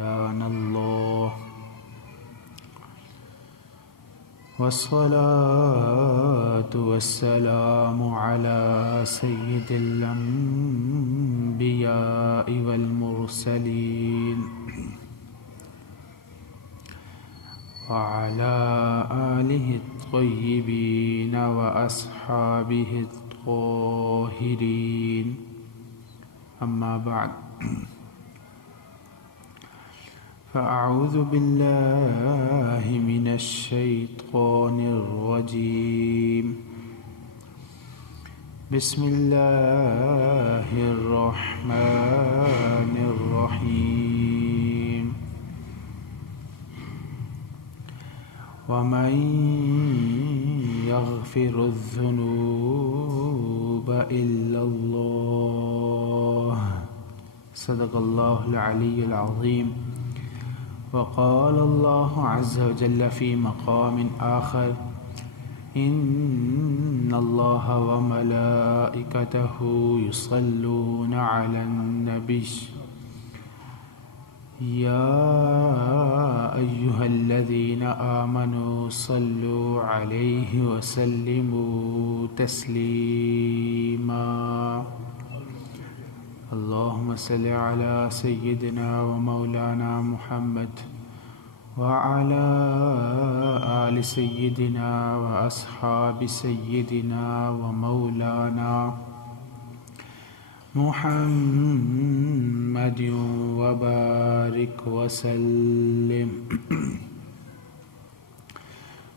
هدانا الله والصلاة والسلام على سيد الأنبياء والمرسلين وعلى آله الطيبين وأصحابه الطاهرين أما بعد فأعوذ بالله من الشيطان الرجيم بسم الله الرحمن الرحيم ومن يغفر الذنوب إلا الله صدق الله العلي العظيم وقال الله عز وجل في مقام آخر إن الله وملائكته يصلون على النبي يا أيها الذين آمنوا صلوا عليه وسلموا تسليما اللهم صل على سيدنا ومولانا محمد وعلى آل سيدنا وأصحاب سيدنا ومولانا محمد وبارك وسلم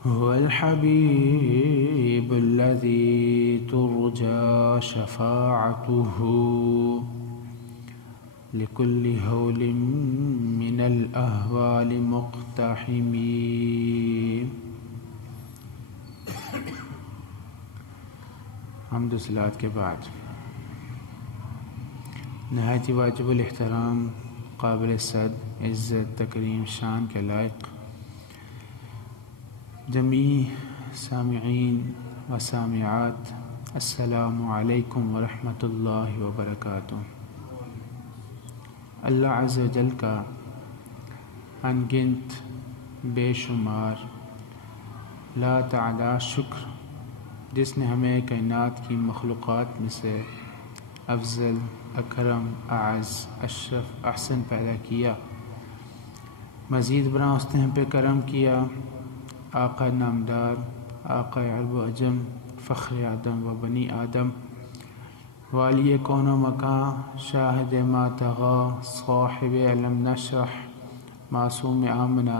هو الحبيب الذي ترجى شفاعته لكل هول من الأهوال مقتحمين حمد و صلات کے بعد نہایت واجب الاحترام قابل صد عزت تکریم شان کے لائق جمیع سامعین و سامعات السلام علیکم ورحمۃ اللہ وبرکاتہ۔ اللہ عز و جل کا انگنت بے شمار لا تعالی شکر جس نے ہمیں کائنات کی مخلوقات میں سے افضل اکرم اعز اشرف احسن پیدا کیا، مزید برآں اس نے ہم پہ کرم کیا، آقا نامدار آقا عرب و عجم فخر آدم و بنی آدم والی کون و مکان شاہد ما طغی صاحب علم نشرح معصوم آمنہ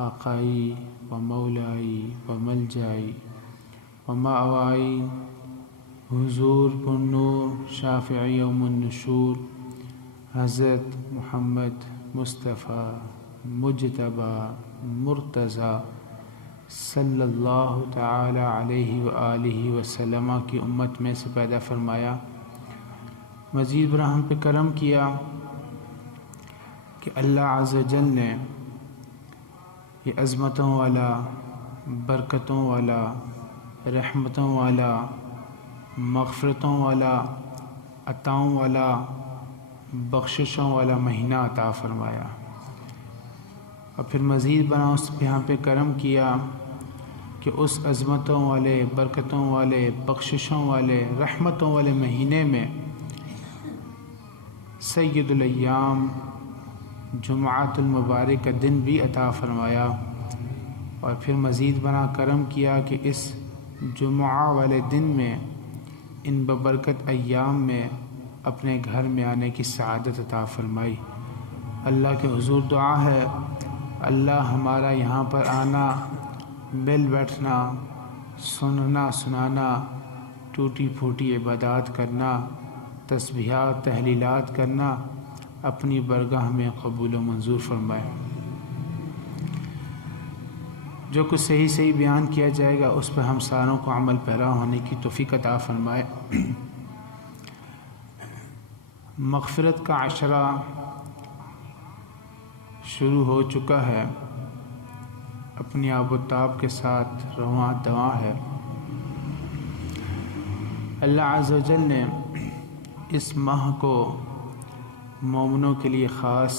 آقائی و مولائی و ملجائی و مأوائی حضور پرنور شافع یوم النشور حضرت محمد مصطفیٰ مجتبیٰ مرتضیٰ صلی اللہ تعالی علیہ وآلہ وسلم کی امت میں سے پیدا فرمایا، مزید برآں ہم پہ کرم کیا کہ اللہ عز و جل نے یہ عظمتوں والا برکتوں والا رحمتوں والا مغفرتوں والا عطاؤں والا بخششوں والا مہینہ عطا فرمایا، اور پھر مزید برآں اس پہ ہم پہ کرم کیا کہ اس عظمتوں والے برکتوں والے بخششوں والے رحمتوں والے مہینے میں سید الایام جمعۃ المبارک کا دن بھی عطا فرمایا، اور پھر مزید برآں کرم کیا کہ اس جمعہ والے دن میں ان ببرکت ایام میں اپنے گھر میں آنے کی سعادت عطا فرمائی۔ اللہ کے حضور دعا ہے اللہ ہمارا یہاں پر آنا، مل بیٹھنا، سننا سنانا، ٹوٹی پھوٹی عبادات کرنا، تسبیحات تحلیلات کرنا اپنی برگاہ میں قبول و منظور فرمائے۔ جو کچھ صحیح صحیح بیان کیا جائے گا اس پہ ہم ساروں کو عمل پیرا ہونے کی توفیق عطا فرمائے۔ مغفرت کا عشرہ شروع ہو چکا ہے، اپنی آب و تاب کے ساتھ رواں دواں ہے۔ اللہ عز و جل نے اس ماہ کو مومنوں کے لیے خاص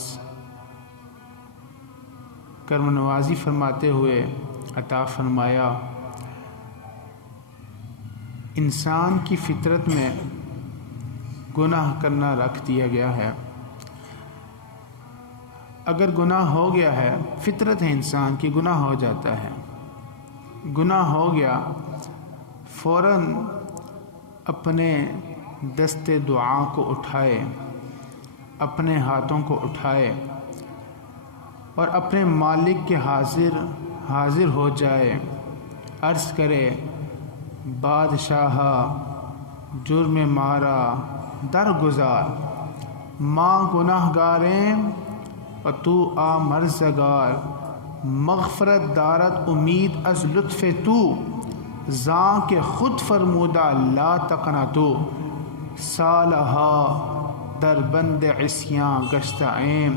کرم نوازی فرماتے ہوئے عطا فرمایا، انسان کی فطرت میں گناہ کرنا رکھ دیا گیا ہے۔ اگر گناہ ہو گیا ہے، فطرت ہے انسان کی، گناہ ہو جاتا ہے، گناہ ہو گیا فوراً اپنے دست دعا کو اٹھائے، اپنے ہاتھوں کو اٹھائے اور اپنے مالک کے حاضر ہو جائے، عرض کرے بادشاہ جرم مارا درگزار، ماں گناہ گاریں و تو آ مرزگار، مغفرت دارت امید از لطف تو، زاں کے خود فرمودہ لا تقنطو، سالہا در بند عصیاں گشتہ ایم،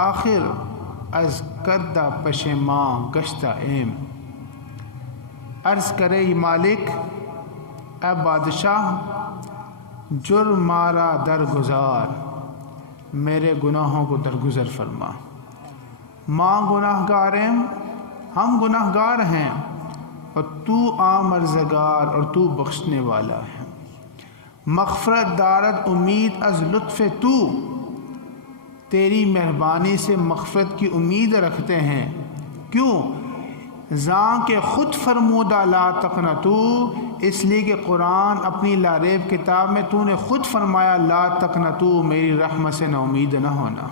آخر از کردہ پشیماں گشتہ ایم۔ عرض کرے مالک اے بادشاہ، جرم مارا درگزار، میرے گناہوں کو درگزر فرما، ماں گناہ گاریں، ہم گناہ گار ہیں، اور تو آمرزگار، اور تو بخشنے والا ہے، مغفرت دارت امید از لطف تو، تیری مہربانی سے مغفرت کی امید رکھتے ہیں، کیوں؟ زاں کہ خود فرمودہ لا تقنطو، اس لیے کہ قرآن اپنی لاریب کتاب میں تو نے خود فرمایا لا تقنطو، میری رحمت سے نا امید نہ ہونا۔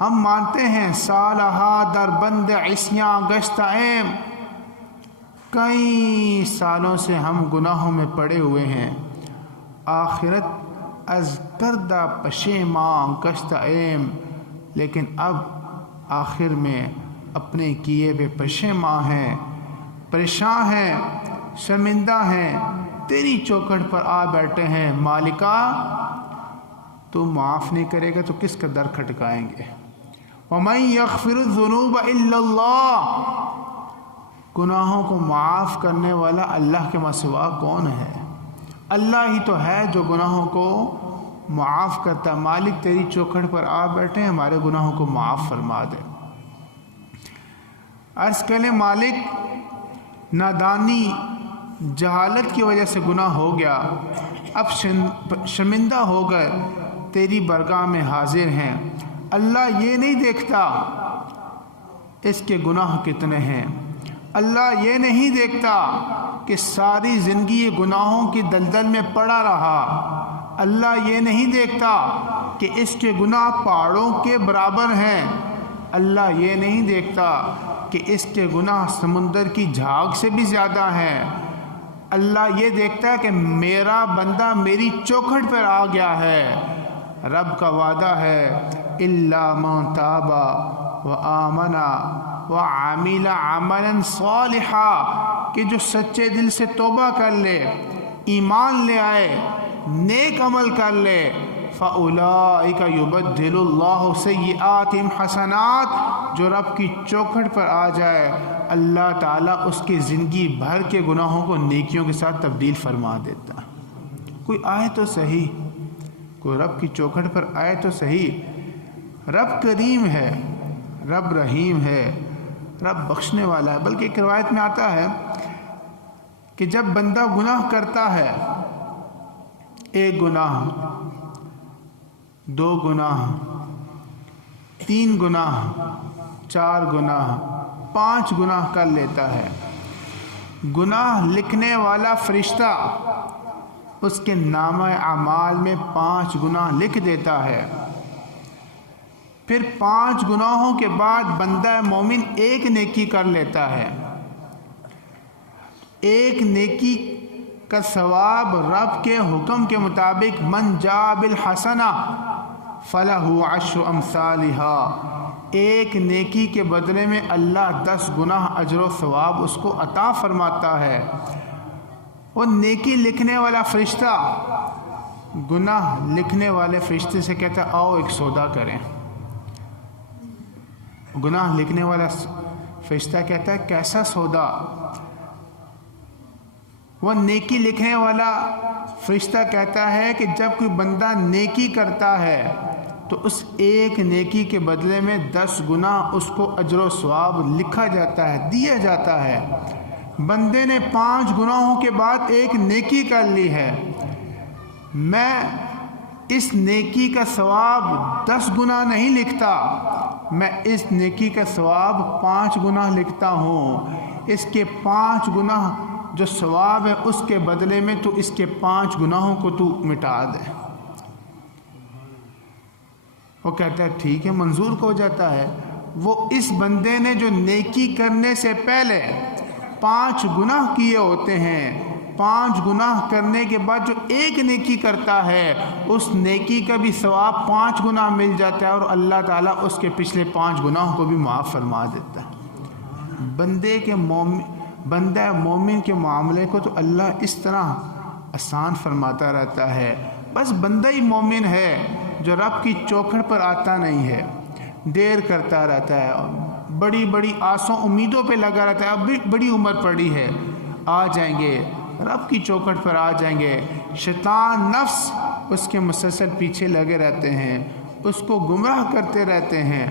ہم مانتے ہیں سالہا در بند عصیاں گشتہ ایم، کئی سالوں سے ہم گناہوں میں پڑے ہوئے ہیں، آخرت از کردہ پشیماں گشتہ ایم، لیکن اب آخر میں اپنے کیے پہ پشیماں ہیں، پریشان ہیں، شرمندہ ہیں، تیری چوکھٹ پر آ بیٹھے ہیں، مالکا تو معاف نہیں کرے گا تو کس کا در کھٹکائیں گے؟ وَمَن يَغْفِرُ الذُّنُوبَ إِلَّا اللَّهُ، گناہوں کو معاف کرنے والا اللہ کے سوا کون ہے؟ اللہ ہی تو ہے جو گناہوں کو معاف کرتا۔ مالک تیری چوکھٹ پر آ بیٹھے، ہمارے گناہوں کو معاف فرما دے۔ عرض کرے مالک نادانی جہالت کی وجہ سے گناہ ہو گیا، اب شرمندہ ہو گئے، تیری برگاہ میں حاضر ہیں، اللہ یہ نہیں دیکھتا اس کے گناہ کتنے ہیں، اللہ یہ نہیں دیکھتا کہ ساری زندگی یہ گناہوں کی دلدل میں پڑا رہا، اللہ یہ نہیں دیکھتا کہ اس کے گناہ پہاڑوں کے برابر ہیں، اللہ یہ نہیں دیکھتا کہ اس کے گناہ سمندر کی جھاگ سے بھی زیادہ ہیں، اللہ یہ دیکھتا ہے کہ میرا بندہ میری چوکھٹ پر آ گیا ہے۔ رب کا وعدہ ہے الا من تاب وآمن وعمل عملا صالحا، کہ جو سچے دل سے توبہ کر لے، ایمان لے آئے، نیک عمل کر لے، فَأُولَئِكَ يُبَدِّلُ اللَّهُ سَيِّئَاتِهِمْ حَسَنَاتٍ، جو رب کی چوکھٹ پر آ جائے اللہ تعالیٰ اس کی زندگی بھر کے گناہوں کو نیکیوں کے ساتھ تبدیل فرما دیتا۔ کوئی آئے تو صحیح، کوئی رب کی چوکھٹ پر آئے تو صحیح۔ رب کریم ہے، رب رحیم ہے، رب بخشنے والا ہے۔ بلکہ ایک روایت میں آتا ہے کہ جب بندہ گناہ کرتا ہے، ایک گناہ، دو گناہ، تین گناہ، چار گناہ، 5 گناہ کر لیتا ہے، گناہ لکھنے والا فرشتہ اس کے نامہ اعمال میں 5 گناہ لکھ دیتا ہے۔ پھر 5 گناہوں کے بعد بندہ مومن ایک نیکی کر لیتا ہے، ایک نیکی کا ثواب رب کے حکم کے مطابق من جاء بالحسنہ فلہ 10 امثالہا، ایک نیکی کے بدلے میں اللہ 10 گناہ اجر و ثواب اس کو عطا فرماتا ہے۔ وہ نیکی لکھنے والا فرشتہ گناہ لکھنے والے فرشتے سے کہتا ہے آؤ ایک سودا کریں۔ گناہ لکھنے والا فرشتہ کہتا ہے کیسا سودا؟ وہ نیکی لکھنے والا فرشتہ کہتا ہے کہ جب کوئی بندہ نیکی کرتا ہے تو اس ایک نیکی کے بدلے میں 10 گنا اس کو اجر و ثواب لکھا جاتا ہے، دیا جاتا ہے۔ بندے نے 5 گناہوں کے بعد ایک نیکی کر لی ہے، میں اس نیکی کا ثواب 10 گنا نہیں لکھتا، میں اس نیکی کا ثواب 5 گنا لکھتا ہوں۔ اس کے 5 گناہ جو ثواب ہے اس کے بدلے میں تو اس کے 5 گناہوں کو تو مٹا دے۔ وہ کہتا ہے ٹھیک ہے، منظور ہو جاتا ہے۔ وہ اس بندے نے جو نیکی کرنے سے پہلے 5 گناہ کیے ہوتے ہیں، 5 گناہ کرنے کے بعد جو ایک نیکی کرتا ہے اس نیکی کا بھی ثواب 5 گنا مل جاتا ہے، اور اللہ تعالیٰ اس کے پچھلے 5 گناہوں کو بھی معاف فرما دیتا ہے۔ بندہ مومن کے معاملے کو تو اللہ اس طرح آسان فرماتا رہتا ہے۔ بس بندہ ہی مومن ہے جو رب کی چوکھٹ پر آتا نہیں ہے، دیر کرتا رہتا ہے، بڑی بڑی آسوں امیدوں پہ لگا رہتا ہے۔ اب بھی بڑی عمر پڑی ہے، آ جائیں گے، رب کی چوکھٹ پر آ جائیں گے۔ شیطان نفس اس کے مسلسل پیچھے لگے رہتے ہیں، اس کو گمراہ کرتے رہتے ہیں۔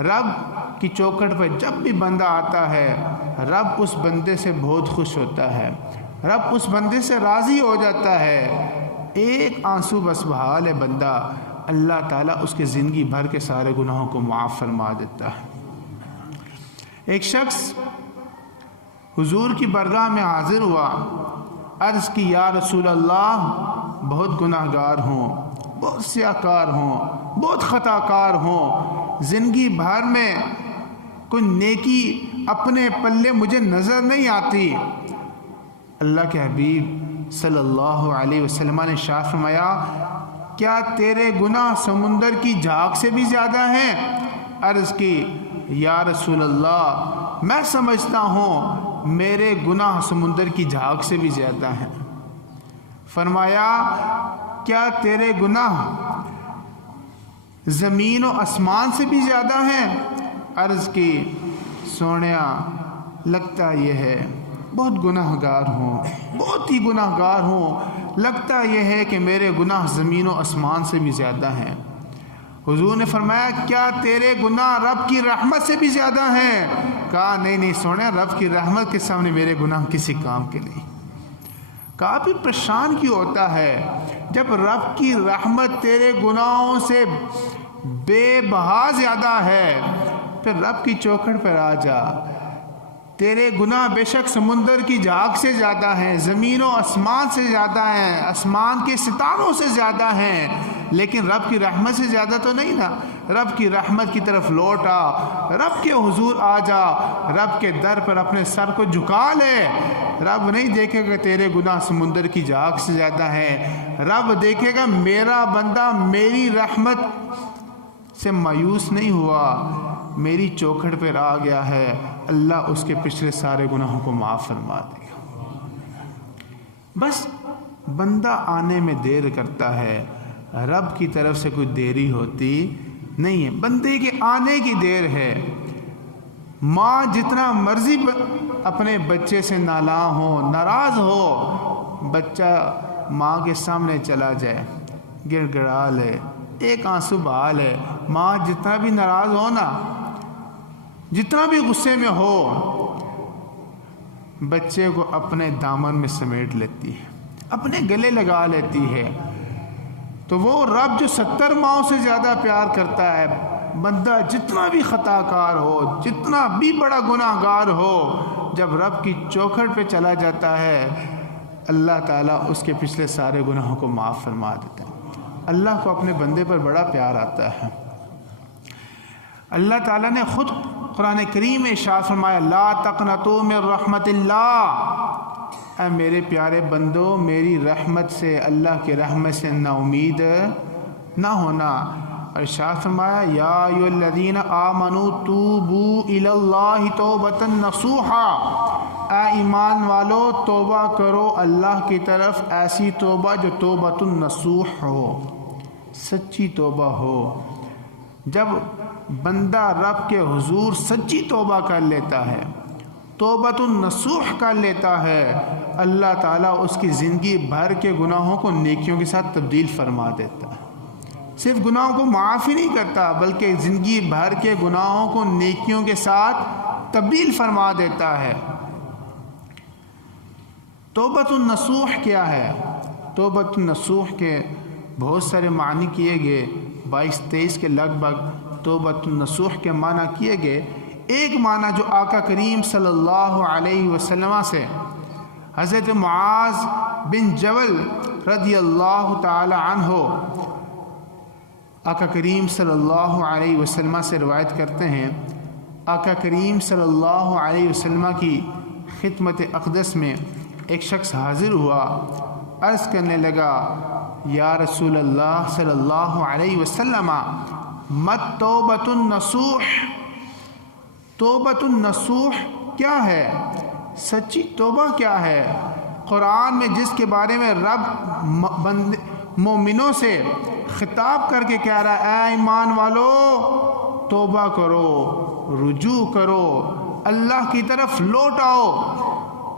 رب کی چوکھٹ پر جب بھی بندہ آتا ہے، رب اس بندے سے بہت خوش ہوتا ہے، رب اس بندے سے راضی ہو جاتا ہے۔ ایک آنسو بس بہا لے بندہ، اللہ تعالیٰ اس کے زندگی بھر کے سارے گناہوں کو معاف فرما دیتا ہے۔ ایک شخص حضور کی بارگاہ میں حاضر ہوا، عرض کی یا رسول اللہ، بہت گناہ گار ہوں، بہت سیاہکار ہوں، بہت خطا کار ہوں، زندگی بھر میں کوئی نیکی اپنے پلے مجھے نظر نہیں آتی۔ اللہ کے حبیب صلی اللہ علیہ وسلم نے ارشاد فرمایا، کیا تیرے گناہ سمندر کی جھاگ سے بھی زیادہ ہیں؟ عرض کی یا رسول اللہ، میں سمجھتا ہوں میرے گناہ سمندر کی جھاگ سے بھی زیادہ ہیں۔ فرمایا، کیا تیرے گناہ زمین و آسمان سے بھی زیادہ ہیں؟ عرض کی سونیا، لگتا یہ ہے بہت گناہ گار ہوں، بہت ہی گناہ گار ہوں، لگتا یہ ہے کہ میرے گناہ زمین و آسمان سے بھی زیادہ ہیں۔ حضور نے فرمایا، کیا تیرے گناہ رب کی رحمت سے بھی زیادہ ہیں؟ کہا نہیں سونے، رب کی رحمت کے سامنے میرے گناہ کسی کام کے نہیں۔ کہا بھی پریشان کیوں ہوتا ہے؟ جب رب کی رحمت تیرے گناہوں سے بے بہا زیادہ ہے، پھر رب کی چوکھٹ پر آ جا۔ تیرے گناہ بے شک سمندر کی جھاگ سے زیادہ ہیں، زمین و آسمان سے زیادہ ہیں، آسمان کے ستاروں سے زیادہ ہیں، لیکن رب کی رحمت سے زیادہ تو نہیں نا۔ رب کی رحمت کی طرف لوٹ آ، رب کے حضور آ جا، رب کے در پر اپنے سر کو جھکا لے۔ رب نہیں دیکھے گا تیرے گناہ سمندر کی جھاگ سے زیادہ ہیں، رب دیکھے گا میرا بندہ میری رحمت سے مایوس نہیں ہوا، میری چوکھٹ پر آ گیا ہے، اللہ اس کے پچھلے سارے گناہوں کو معاف فرما دے گا۔ بس بندہ آنے میں دیر کرتا ہے، رب کی طرف سے کوئی دیری ہوتی نہیں ہے، بندے کے آنے کی دیر ہے۔ ماں جتنا مرضی اپنے بچے سے نالاں ہو، ناراض ہو، بچہ ماں کے سامنے چلا جائے، گڑ گڑا لے، ایک آنسو بہا لے، ماں جتنا بھی ناراض ہو نا، جتنا بھی غصے میں ہو، بچے کو اپنے دامن میں سمیٹ لیتی ہے، اپنے گلے لگا لیتی ہے۔ تو وہ رب جو 70 ماؤں سے زیادہ پیار کرتا ہے، بندہ جتنا بھی خطا کار ہو، جتنا بھی بڑا گناہ گار ہو، جب رب کی چوکھٹ پہ چلا جاتا ہے، اللہ تعالیٰ اس کے پچھلے سارے گناہوں کو معاف فرما دیتا ہے۔ اللہ کو اپنے بندے پر بڑا پیار آتا ہے۔ اللہ تعالیٰ نے خود قرآن کریم میں ارشاد فرمایا، لا تقنطوا من رحمت اللہ، اے میرے پیارے بندو میری رحمت سے، اللہ کی رحمت سے نا امید نہ ہونا۔ ارشاد فرمایا، یا ایھا الذین آمنوا توبوا الی اللہ توبۃ نصوحا، اے ایمان والو توبہ کرو اللہ کی طرف، ایسی توبہ جو توبۃ النصوح ہو، سچی توبہ ہو۔ جب بندہ رب کے حضور سچی توبہ کر لیتا ہے، توبۃ النصوح کر لیتا ہے، اللہ تعالیٰ اس کی زندگی بھر کے گناہوں کو نیکیوں کے ساتھ تبدیل فرما دیتا ہے۔ صرف گناہوں کو معاف ہی نہیں کرتا بلکہ زندگی بھر کے گناہوں کو نیکیوں کے ساتھ تبدیل فرما دیتا ہے۔ توبۃ النصوح کیا ہے؟ توبۃ النصوح کے بہت سارے معنی کیے گئے، 22-23 کے لگ بھگ توبۃ النصوح کے معنی کیے گئے۔ ایک معنی جو آقا کریم صلی اللہ علیہ وسلم سے حضرت معاذ بن جبل رضی اللہ تعالی عنہ آقا کریم صلی اللہ علیہ وسلم سے روایت کرتے ہیں، آقا کریم صلی اللہ علیہ وسلم کی خدمت اقدس میں ایک شخص حاضر ہوا، عرض کرنے لگا، یا رسول اللہ صلی اللہ علیہ وسلم مت توبۃ النصوح، توبۃ النصوح کیا ہے؟ سچی توبہ کیا ہے؟ قرآن میں جس کے بارے میں رب مومنوں سے خطاب کر کے کہہ رہا ہے، اے ایمان والو توبہ کرو، رجوع کرو، اللہ کی طرف لوٹ آؤ۔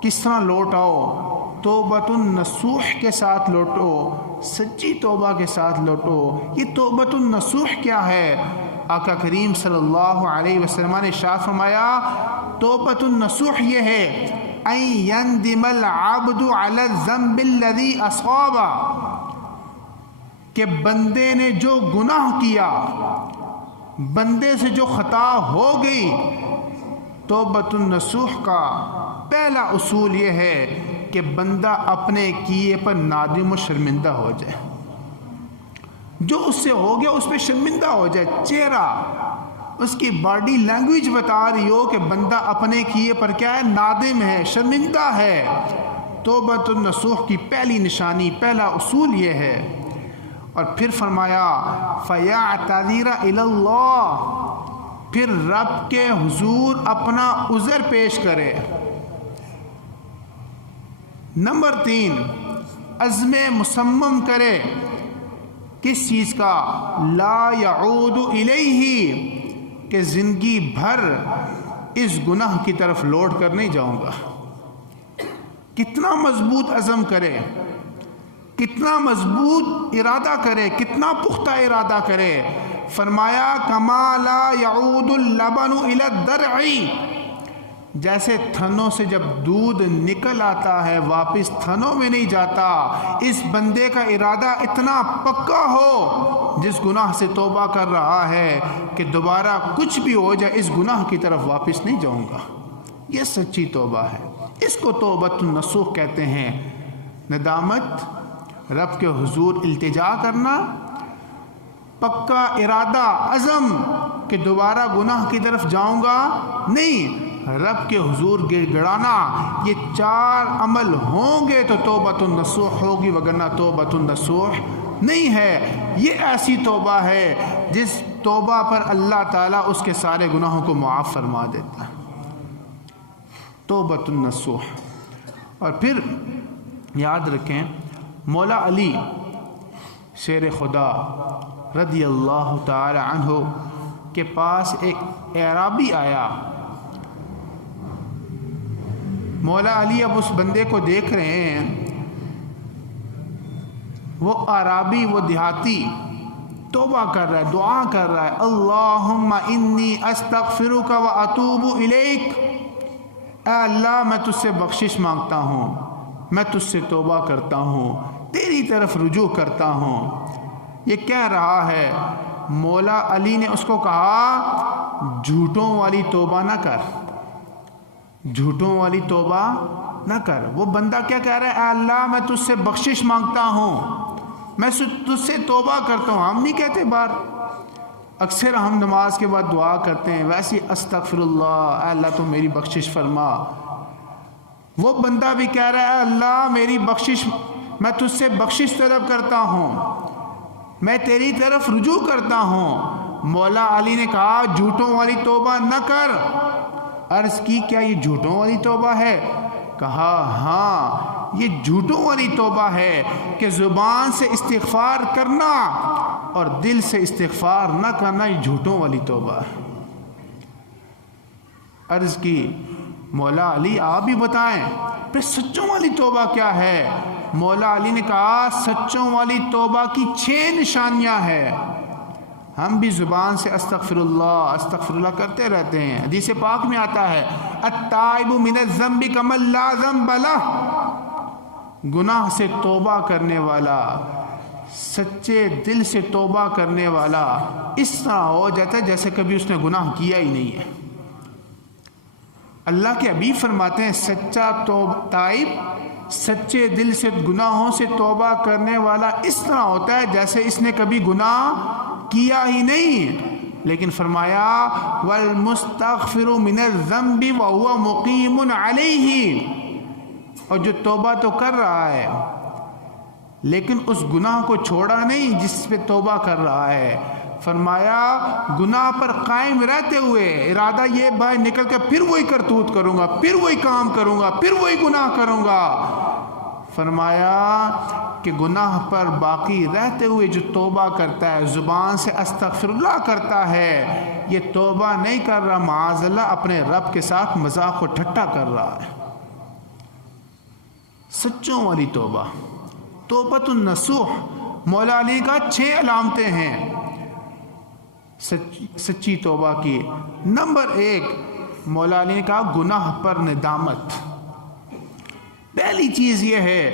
کس طرح لوٹ آؤ؟ توبۃ النصوح کے ساتھ لوٹو، سچی توبہ کے ساتھ لوٹو۔ یہ توبۃ النصوح کیا ہے؟ آقا کریم صلی اللہ علیہ وسلم نے ارشاد فرمایا، توبۃ النصوح یہ ہے ان یندم العبد علی الذنب الذی اصاب، کہ بندے نے جو گناہ کیا، بندے سے جو خطا ہو گئی، توبۃ النصوح کا پہلا اصول یہ ہے کہ بندہ اپنے کیے پر نادم و شرمندہ ہو جائے، جو اس سے ہو گیا اس پہ شرمندہ ہو جائے، چہرہ اس کی باڈی لینگویج بتا رہی ہو کہ بندہ اپنے کیے پر کیا ہے؟ نادم ہے، شرمندہ ہے۔ توبۃ النصوح کی پہلی نشانی، پہلا اصول یہ ہے۔ اور پھر فرمایا فَيَعْتَذِرَ إِلَى اللَّهِ، پھر رب کے حضور اپنا عذر پیش کرے۔ نمبر 3، عزم مصمم کرے، کس چیز کا؟ لا يعود الیہ، کہ زندگی بھر اس گناہ کی طرف لوٹ کر نہیں جاؤں گا۔ کتنا مضبوط عزم کرے، کتنا مضبوط ارادہ کرے، کتنا پختہ ارادہ کرے۔ فرمایا کما لا يعود اللبن الى الدرع، جیسے تھنوں سے جب دودھ نکل آتا ہے واپس تھنوں میں نہیں جاتا، اس بندے کا ارادہ اتنا پکا ہو جس گناہ سے توبہ کر رہا ہے کہ دوبارہ کچھ بھی ہو جائے اس گناہ کی طرف واپس نہیں جاؤں گا۔ یہ سچی توبہ ہے، اس کو توبۃ النصوح کہتے ہیں۔ ندامت، رب کے حضور التجا کرنا، پکا ارادہ، عزم کہ دوبارہ گناہ کی طرف جاؤں گا نہیں، رب کے حضور گڑ گڑانا، یہ 4 عمل ہوں گے تو توبۃ النصوح ہوگی، وگرنہ توبۃ النصوح نہیں ہے۔ یہ ایسی توبہ ہے جس توبہ پر اللہ تعالیٰ اس کے سارے گناہوں کو معاف فرما دیتا ہے، توبۃ النصوح۔ اور پھر یاد رکھیں، مولا علی شیر خدا رضی اللہ تعالی عنہ کے پاس ایک اعرابی آیا۔ مولا علی اب اس بندے کو دیکھ رہے ہیں، وہ اعرابی، وہ دیہاتی توبہ کر رہا ہے، دعا کر رہا ہے، اللہم انی استغفرک و اتوب الیک، اے اللہ میں تجھ سے بخشش مانگتا ہوں، میں تجھ سے توبہ کرتا ہوں، تیری طرف رجوع کرتا ہوں۔ یہ کہہ رہا ہے، مولا علی نے اس کو کہا جھوٹوں والی توبہ نہ کر، جھوٹوں والی توبہ نہ کر۔ وہ بندہ کیا کہہ رہا ہے؟ اے اللہ میں تجھ سے بخشش مانگتا ہوں، میں تجھ سے توبہ کرتا ہوں۔ ہم نہیں کہتے بار، اکثر ہم نماز کے بعد دعا کرتے ہیں ویسی، استغفر اللہ، اے اللہ تو میری بخشش فرما۔ وہ بندہ بھی کہہ رہا ہے، اے اللہ میری بخشش، میں تجھ سے بخشش طلب کرتا ہوں، میں تیری طرف رجوع کرتا ہوں۔ مولا علی نے کہا جھوٹوں والی توبہ نہ کر۔ عرض کی کیا یہ جھوٹوں والی توبہ ہے؟ کہا ہاں یہ جھوٹوں والی توبہ ہے کہ زبان سے استغفار کرنا اور دل سے استغفار نہ کرنا، یہ جھوٹوں والی توبہ ہے۔ عرض کی مولا علی آپ بھی بتائیں پھر سچوں والی توبہ کیا ہے؟ مولا علی نے کہا سچوں والی توبہ کی 6 نشانیاں ہیں. ہم بھی زبان سے استغفر اللہ کرتے رہتے ہیں. حدیث پاک میں آتا ہے التائب من الذنب کمن لا ذنب لہ، گناہ سے توبہ کرنے والا، سچے دل سے توبہ کرنے والا اس طرح ہو جاتا ہے جیسے کبھی اس نے گناہ کیا ہی نہیں ہے. اللہ کے حبیب فرماتے ہیں سچا تائب سچے دل سے گناہوں سے توبہ کرنے والا اس طرح ہوتا ہے جیسے اس نے کبھی گناہ کیا ہی نہیں. لیکن فرمایا والمستغفر من الذنب وهو مقیم علیہ، اور جو توبہ تو کر رہا ہے لیکن اس گناہ کو چھوڑا نہیں جس پہ توبہ کر رہا ہے. فرمایا گناہ پر قائم رہتے ہوئے ارادہ یہ باہر نکل کے پھر وہی کرتوت کروں گا، پھر وہی کام کروں گا، پھر وہی گناہ کروں گا. فرمایا کہ گناہ پر باقی رہتے ہوئے جو توبہ کرتا ہے، زبان سے استغفر اللہ کرتا ہے، یہ توبہ نہیں کر رہا معاذ اللہ، اپنے رب کے ساتھ مذاق و ٹھٹا کر رہا ہے. سچوں والی توبہ، توبۃ النصوح، مولا علی کا 6 علامتیں ہیں سچی توبہ کی. نمبر 1 مولا علی نے کہا گناہ پر ندامت. پہلی چیز یہ ہے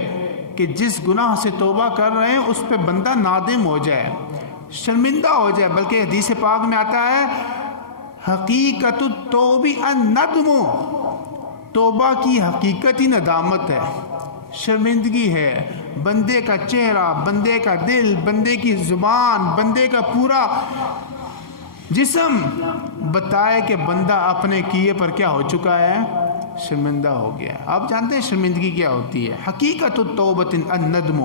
کہ جس گناہ سے توبہ کر رہے ہیں اس پہ بندہ نادم ہو جائے، شرمندہ ہو جائے. بلکہ حدیث پاک میں آتا ہے حقیقت التوب الندم، توبہ کی حقیقت ہی ندامت ہے، شرمندگی ہے. بندے کا چہرہ، بندے کا دل، بندے کی زبان، بندے کا پورا جسم بتائے کہ بندہ اپنے کیے پر کیا ہو چکا ہے، شرمندہ ہو گیا. آپ جانتے ہیں شرمندگی کیا ہوتی ہے؟ حقیقت التوبۃ الندم.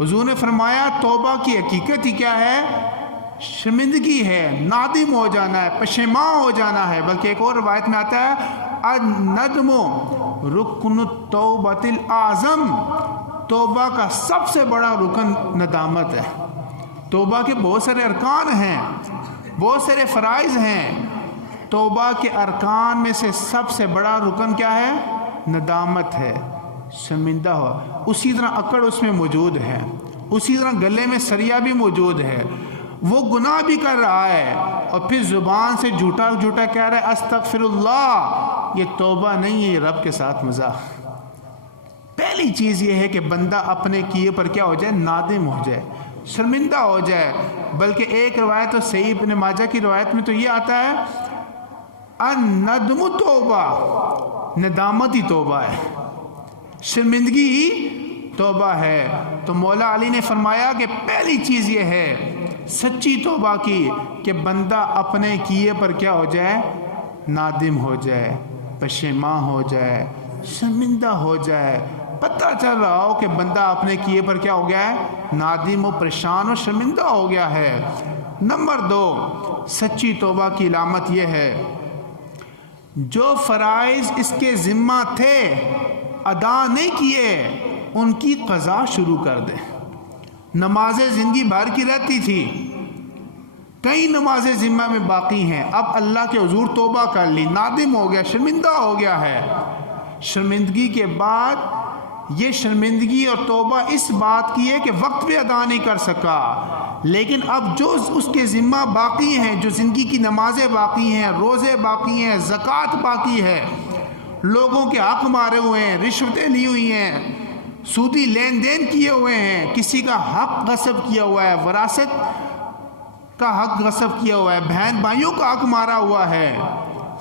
حضور نے فرمایا توبہ کی حقیقت ہی کیا ہے؟ شرمندگی ہے، نادم ہو جانا ہے، پشیمان ہو جانا ہے. بلکہ ایک اور روایت میں آتا ہے الندم رکن التوبۃ الاعظم، توبہ کا سب سے بڑا رکن ندامت ہے. توبہ کے بہت سارے ارکان ہیں، بہت سارے فرائض ہیں، توبہ کے ارکان میں سے سب سے بڑا رکن کیا ہے؟ ندامت ہے، شرمندہ ہو. اسی طرح اکڑ اس میں موجود ہے، اسی طرح گلے میں سریا بھی موجود ہے. وہ گناہ بھی کر رہا ہے اور پھر زبان سے جھوٹا کہہ رہا ہے استغفر اللہ. یہ توبہ نہیں ہے، یہ رب کے ساتھ مذاق. پہلی چیز یہ ہے کہ بندہ اپنے کیے پر کیا ہو جائے؟ نادم ہو جائے، شرمندہ ہو جائے. بلکہ ایک روایت صحیح ابن ماجہ کی روایت میں تو یہ آتا ہے الندم توبہ، ندامت ہی توبہ ہے، شرمندگی ہی توبہ ہے. تو مولا علی نے فرمایا کہ پہلی چیز یہ ہے سچی توبہ کی کہ بندہ اپنے کیے پر کیا ہو جائے؟ نادم ہو جائے، پشیمان ہو جائے، شرمندہ ہو جائے. پتہ چل رہا ہو کہ بندہ اپنے کیے پر کیا ہو گیا ہے؟ نادم و پریشان و شرمندہ ہو گیا ہے. نمبر 2 سچی توبہ کی علامت یہ ہے جو فرائض اس کے ذمہ تھے ادا نہیں کیے ان کی قضا شروع کر دے. نمازیں زندگی بھر کی رہتی تھی، کئی نمازیں ذمہ میں باقی ہیں، اب اللہ کے حضور توبہ کر لی، نادم ہو گیا، شرمندہ ہو گیا ہے. شرمندگی کے بعد یہ شرمندگی اور توبہ اس بات کی ہے کہ وقت پہ ادا نہیں کر سکا، لیکن اب جو اس کے ذمہ باقی ہیں، جو زندگی کی نمازیں باقی ہیں، روزے باقی ہیں، زکوٰۃ باقی ہے، لوگوں کے حق مارے ہوئے ہیں، رشوتیں لی ہوئی ہیں، سودی لین دین کیے ہوئے ہیں، کسی کا حق غصب کیا ہوا ہے، وراثت کا حق غصب کیا ہوا ہے، بہن بھائیوں کا حق مارا ہوا ہے.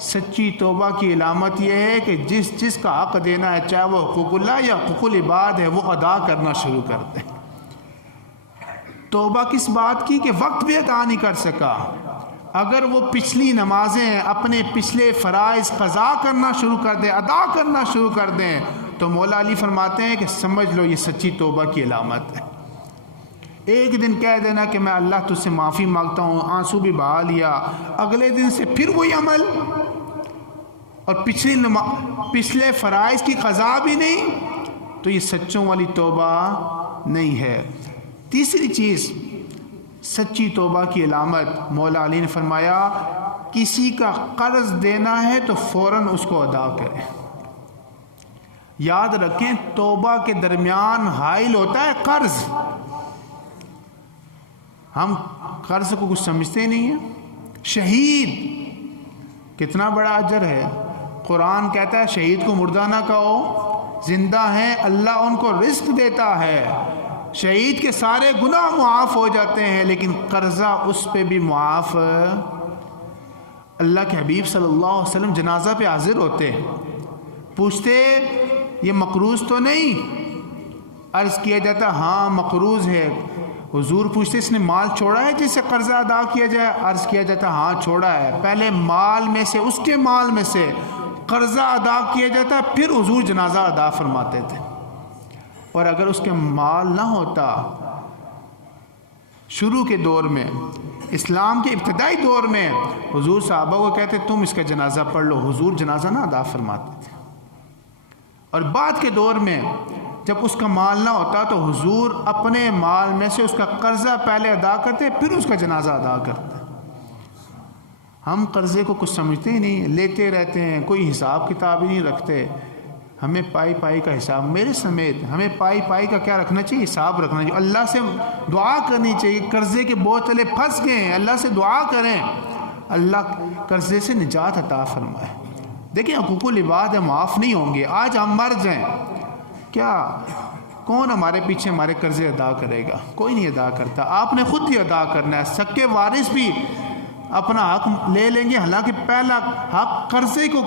سچی توبہ کی علامت یہ ہے کہ جس کا حق دینا ہے، چاہے وہ حقوق اللہ یا حقوق العباد ہے، وہ ادا کرنا شروع کر دیں. توبہ کس بات کی؟ کہ وقت بھی ادا نہیں کر سکا. اگر وہ پچھلی نمازیں اپنے پچھلے فرائض قضا کرنا شروع کر دیں، ادا کرنا شروع کر دیں، تو مولا علی فرماتے ہیں کہ سمجھ لو یہ سچی توبہ کی علامت ہے. ایک دن کہہ دینا کہ میں اللہ تجھ سے معافی مانگتا ہوں، آنسو بھی بہا لیا، اگلے دن سے پھر وہی عمل، اور پچھلے فرائض کی قضا بھی نہیں، تو یہ سچوں والی توبہ نہیں ہے. تیسری چیز سچی توبہ کی علامت مولا علی نے فرمایا کسی کا قرض دینا ہے تو فوراً اس کو ادا کرے. یاد رکھیں توبہ کے درمیان حائل ہوتا ہے قرض. ہم قرض کو کچھ سمجھتے نہیں ہیں. شہید کتنا بڑا اجر ہے. قرآن کہتا ہے شہید کو مردہ نہ کہو، زندہ ہیں اللہ ان کو رزق دیتا ہے. شہید کے سارے گناہ معاف ہو جاتے ہیں لیکن قرضہ اس پہ بھی معاف. اللہ کے حبیب صلی اللہ علیہ وسلم جنازہ پہ حاضر ہوتے، پوچھتے یہ مقروض تو نہیں؟ عرض کیا جاتا ہاں مقروض ہے. حضور پوچھتے اس نے مال چھوڑا ہے جس سے قرضہ ادا کیا جائے؟ عرض کیا جاتا ہاں چھوڑا ہے. پہلے مال میں سے، اس کے مال میں سے قرضہ ادا کیا جاتا، پھر حضور جنازہ ادا فرماتے تھے. اور اگر اس کے مال نہ ہوتا، شروع کے دور میں، اسلام کے ابتدائی دور میں، حضور صحابہ کو کہتے تم اس کا جنازہ پڑھ لو، حضور جنازہ نہ ادا فرماتے تھے. اور بعد کے دور میں جب اس کا مال نہ ہوتا تو حضور اپنے مال میں سے اس کا قرضہ پہلے ادا کرتے، پھر اس کا جنازہ ادا کرتے. ہم قرضے کو کچھ سمجھتے ہی نہیں، لیتے رہتے ہیں، کوئی حساب کتاب ہی نہیں رکھتے. ہمیں پائی پائی کا حساب، میرے سمیت ہمیں پائی پائی کا کیا رکھنا چاہیے؟ حساب رکھنا چاہیے. اللہ سے دعا کرنی چاہیے. قرضے کے بوجھ تلے پھنس گئے ہیں، اللہ سے دعا کریں اللہ قرضے سے نجات عطا فرمائے. دیکھیں حقوق العباد معاف نہیں ہوں گے. آج ہم مر جائیں، کیا کون ہمارے پیچھے ہمارے قرضے ادا کرے گا؟ کوئی نہیں ادا کرتا. آپ نے خود ہی ادا کرنا ہے. سکے وارث بھی اپنا حق لے لیں گے. حالانکہ پہلا حق قرضے کو،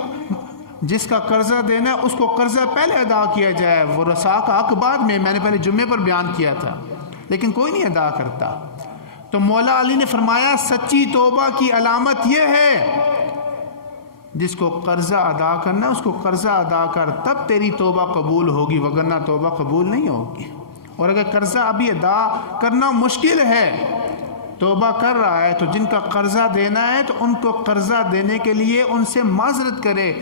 جس کا قرضہ دینا ہے اس کو قرضہ پہلے ادا کیا جائے. وہ رسا کا حق بعد میں نے پہلے جمعے پر بیان کیا تھا، لیکن کوئی نہیں ادا کرتا. تو مولا علی نے فرمایا سچی توبہ کی علامت یہ ہے جس کو قرضہ ادا کرنا اس کو قرضہ ادا کر، تب تیری توبہ قبول ہوگی، وگرنہ توبہ قبول نہیں ہوگی. اور اگر قرضہ ابھی ادا کرنا مشکل ہے، توبہ کر رہا ہے، تو جن کا قرضہ دینا ہے تو ان کو قرضہ دینے کے لیے ان سے معذرت کرے،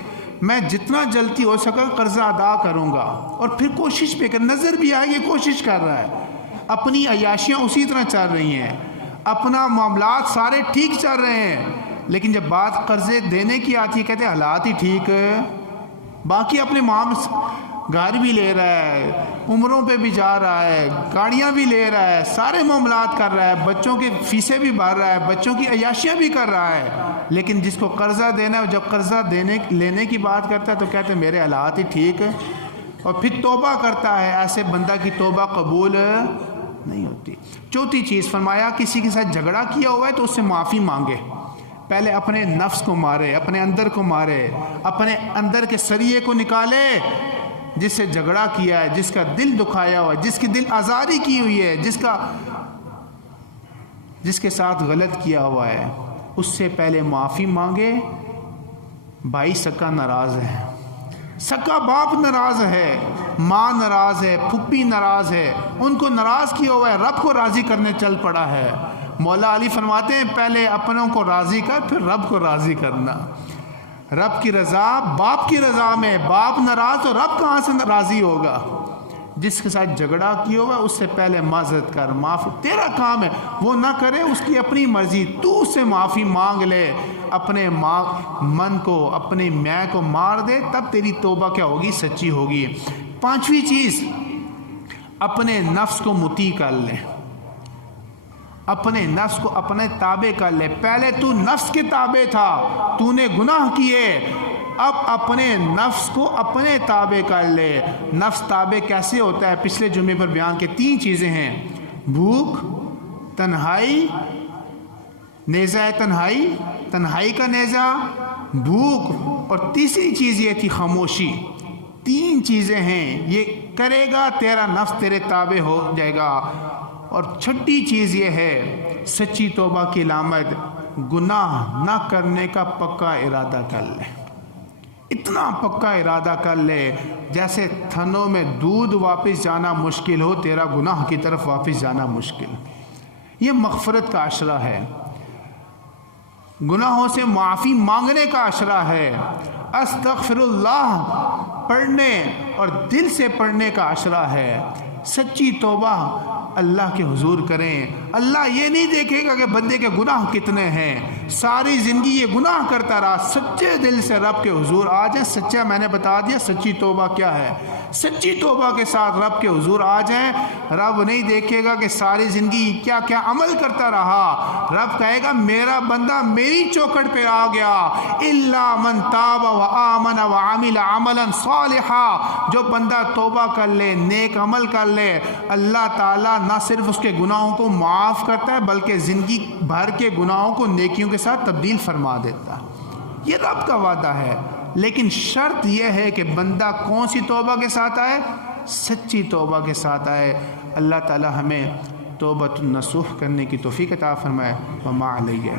میں جتنا جلدی ہو سکا قرضہ ادا کروں گا. اور پھر کوشش پہ کر، نظر بھی آئے یہ کوشش کر رہا ہے. اپنی عیاشیاں اسی طرح چل رہی ہیں، اپنا معاملات سارے ٹھیک چل رہے ہیں، لیکن جب بات قرضے دینے کی آتی ہے کہتے ہیں حالات ہی ٹھیک ہے. باقی اپنے گھر بھی لے رہا ہے، عمروں پہ بھی جا رہا ہے، گاڑیاں بھی لے رہا ہے، سارے معاملات کر رہا ہے، بچوں کی فیسیں بھی بھر رہا ہے، بچوں کی عیاشیاں بھی کر رہا ہے. لیکن جس کو قرضہ دینا ہے، جب قرضہ لینے کی بات کرتا ہے تو کہتے ہیں میرے حالات ہی ٹھیک ہے، اور پھر توبہ کرتا ہے. ایسے بندہ کی توبہ قبول نہیں ہوتی. چوتھی چیز فرمایا کسی کے ساتھ جھگڑا کیا ہوا ہے تو اس سے معافی مانگے. پہلے اپنے نفس کو مارے، اپنے اندر کو مارے، اپنے اندر کے سریے کو نکالے. جس سے جھگڑا کیا ہے، جس کا دل دکھایا ہوا ہے، جس کی دل آزاری کی ہوئی ہے، جس کے ساتھ غلط کیا ہوا ہے، اس سے پہلے معافی مانگے. بھائی سکا ناراض ہے، سکا باپ ناراض ہے، ماں ناراض ہے، پھپھی ناراض ہے، ان کو ناراض کیا ہوا ہے، رب کو راضی کرنے چل پڑا ہے. مولا علی فرماتے ہیں پہلے اپنوں کو راضی کر، پھر رب کو راضی کرنا. رب کی رضا باپ کی رضا میں، باپ ناراض تو رب کہاں سے راضی ہوگا؟ جس کے ساتھ جھگڑا کیا ہوا اس سے پہلے معذرت کر، معاف تیرا کام ہے. وہ نہ کرے اس کی اپنی مرضی، تو اس سے معافی مانگ لے، اپنے من کو، اپنے میں کو مار دے، تب تیری توبہ کیا ہوگی؟ سچی ہوگی. پانچویں چیز، اپنے نفس کو مطیع کر لے، اپنے نفس کو اپنے تابع کر لے. پہلے تو نفس کے تابع تھا، تو نے گناہ کیے، اب اپنے نفس کو اپنے تابع کر لے. نفس تابع کیسے ہوتا ہے؟ پچھلے جمعے پر بیان کے 3 چیزیں ہیں: بھوک، تنہائی، نیزہ تنہائی، تنہائی کا نیزہ، بھوک، اور تیسری چیز یہ تھی خاموشی. 3 چیزیں ہیں، یہ کرے گا تیرا نفس تیرے تابع ہو جائے گا. اور چھٹی چیز یہ ہے سچی توبہ کی علامت، گناہ نہ کرنے کا پکا ارادہ کر لے. اتنا پکا ارادہ کر لے جیسے تھنوں میں دودھ واپس جانا مشکل ہو، تیرا گناہ کی طرف واپس جانا مشکل. یہ مغفرت کا عشرہ ہے، گناہوں سے معافی مانگنے کا عشرہ ہے، استغفر اللہ پڑھنے اور دل سے پڑھنے کا عشرہ ہے. سچی توبہ اللہ کے حضور کریں. اللہ یہ نہیں دیکھے گا کہ بندے کے گناہ کتنے ہیں، ساری زندگی یہ گناہ کرتا رہا، سچے دل سے رب کے حضور آ جائیں. سچا میں نے بتا دیا سچی توبہ کیا ہے. سچی توبہ کے ساتھ رب کے حضور آ جائیں. رب نہیں دیکھے گا کہ ساری زندگی کیا کیا عمل کرتا رہا. رب کہے گا میرا بندہ میری چوکھٹ پہ آ گیا. الا من تاب وآمن وعمل عملا صالحا. جو بندہ توبہ کر لے، نیک عمل کر لے، اللہ تعالیٰ نہ صرف اس کے گناہوں کو معاف کرتا ہے بلکہ زندگی بھر کے گناہوں کو نیکیوں کے ساتھ تبدیل فرما دیتا ہے. یہ رب کا وعدہ ہے. لیکن شرط یہ ہے کہ بندہ کون سی توبہ کے ساتھ آئے؟ سچی توبہ کے ساتھ آئے. اللہ تعالیٰ ہمیں توبۃ النصوح کرنے کی توفیق عطا فرمائے. وما علیہ